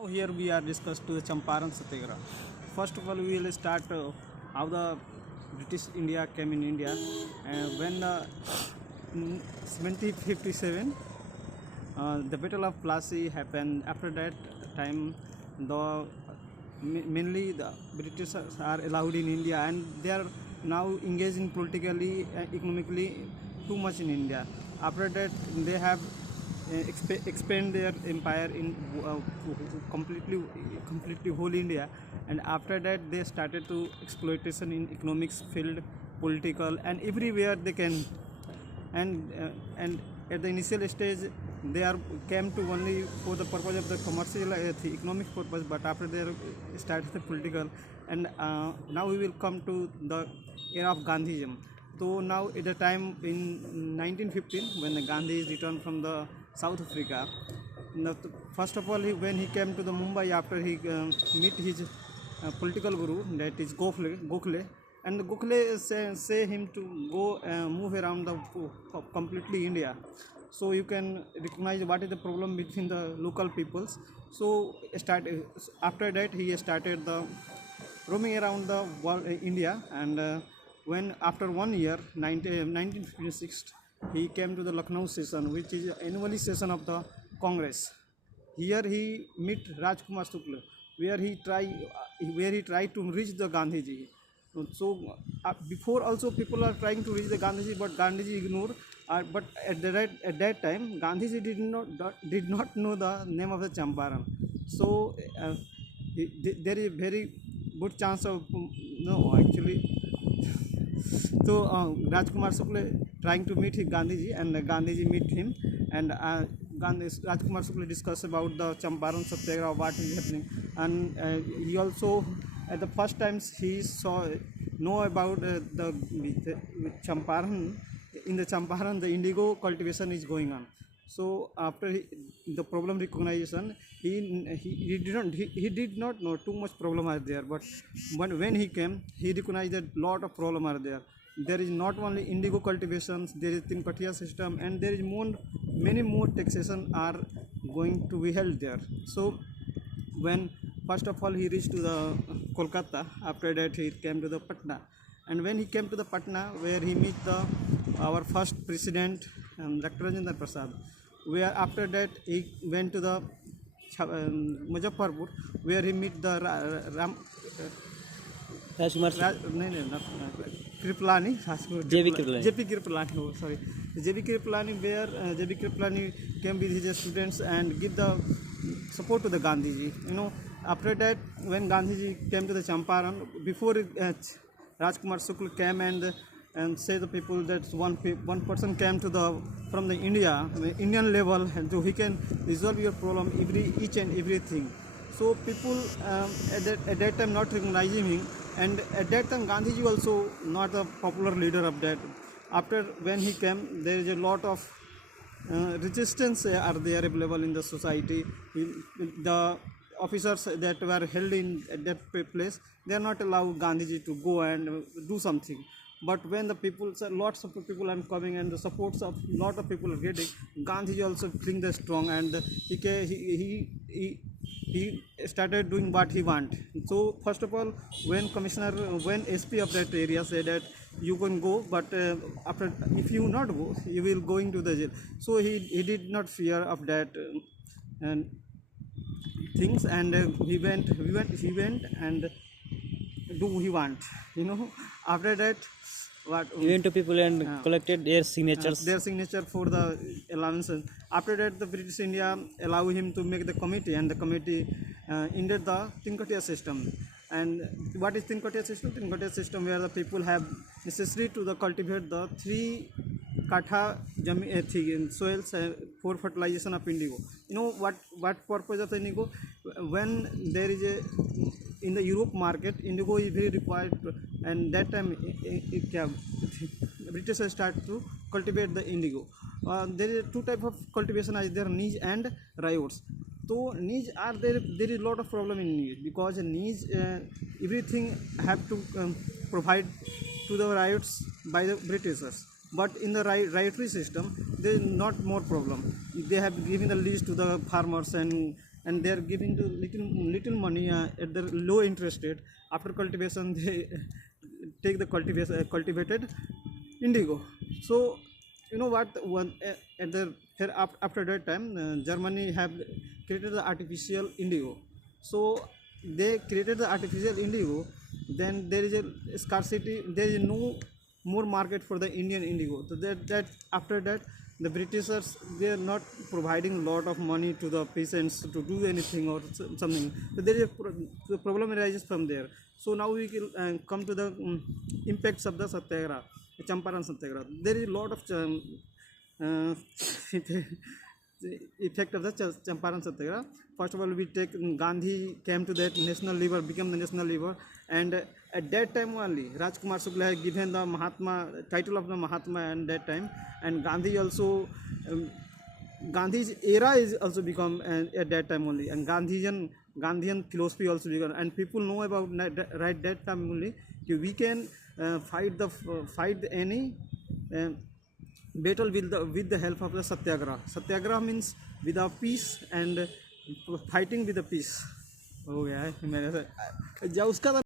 Now here we are discussed to the Champaran Satyagraha. First of all, we will start how the British India came in India, when in 1757 the Battle of Plassey happened. After that time, the mainly the British are allowed in India, and they are now engaged in politically, economically too much in India. After that, they have expand their empire in completely whole India, and after that they started to exploitation in economics field, political, and everywhere they can. And at the initial stage they are came to only for the purpose of the commercial, the economic purpose, but after they started the political. And now we will come to the era of Gandhism. So now at the time in 1915, when the Gandhi is returned from the South Africa, now, first of all, when he came to the Mumbai, after he meet his political guru, that is Gokhale, and Gokhale say him to go move around the completely India, so you can recognize what is the problem between the local peoples. So after that he started the roaming around the world, India, and when after 1 year, 1956, he came to the Lucknow session, which is annually session of the Congress. Here he meet Rajkumar Shukla, where he tried to reach the Gandhiji. So before also people are trying to reach the Gandhiji, but Gandhiji ignored. But at that time, Gandhiji did not know the name of the Champaran. So there is very good chance of no actually. So Rajkumar Shukla trying to meet Gandhiji, and Gandhiji meet him, and Rajkumar Shukla discuss about the Champaran Satyagraha, what is happening, and he also at the first times he know about the Champaran. In the Champaran, the indigo cultivation is going on. So after the problem recognition, he did not know too much problem are there, but when he came, he recognized that lot of problem are there. There is not only indigo cultivations, there is Tinkatia system, and there is many more taxation are going to be held there. So when first of all he reached to the Kolkata, after that he came to the Patna, and when he came to the Patna, where he meet our first president, Dr. Rajendra Prasad, where after that he went to the Muzaffarpur, where he meet the Kripalani, JP Kripalani, oh, sorry, JP Kripalani, where JP Kripalani came with his students and give the support to the Gandhiji. After that, when Gandhiji came to the Champaran, before Rajkumar Shukla came and say the people that one person came to from the Indian level, and so he can resolve your problem each and everything. So people at that time not recognizing him, and at that time Gandhiji also not a popular leader of that. After when he came, there is a lot of resistance are there available in the society. The officers that were held in at that place, they are not allowed Gandhiji to go and do something. But when the people, lots of people are coming and the supports of lot of people are getting, Gandhiji also bring the strong, and he started doing what he want. So first of all, when SP of that area said that you can go, but after if you not go, you will going to the jail. So he did not fear of that and things, and he went and do he want. After that, what he went to people and collected their signature for the allowance. After that, the British India allow him to make the committee, and the committee ended the Tinkatia system. And what is Tinkatia system? Tinkatia system where the people have necessary to cultivate the 3 katha soils for fertilization of indigo. What purpose of indigo? When there is in the Europe market, indigo is very required, and that time British start to cultivate the indigo. There is 2 type of cultivation is there, niche and riots. So niche are there is a lot of problem in niche, because niche everything have to provide to the riots by the Britishers. But in the riotary system, there is not more problem. They have given the lease to the farmers, and and they are giving the little money at the low interest rate. After cultivation, they take the cultivated indigo. So you know what, one at the after that time, Germany have created the artificial indigo. So they created the artificial indigo, then there is a scarcity, there is no more market for the Indian indigo. So that after that, the Britishers, they are not providing a lot of money to the peasants to do anything or something. So there is the problem arises from there. So now we will come to the impacts of the Satyagraha, Champaran Satyagraha. There is a lot of uh, effect of the Champaran Satyagraha. First of all, we take Gandhi came to that national leader, became the national leader, and at that time only Rajkumar Shukla had given the Mahatma title of the Mahatma at that time, and Gandhi also Gandhi's era is also become at that time only, and Gandhian philosophy also began, and people know about right that time only we can fight any battle with the help of the Satyagraha. Satyagraha means without peace and fighting with the peace. हो गया है मेरे से जा उसका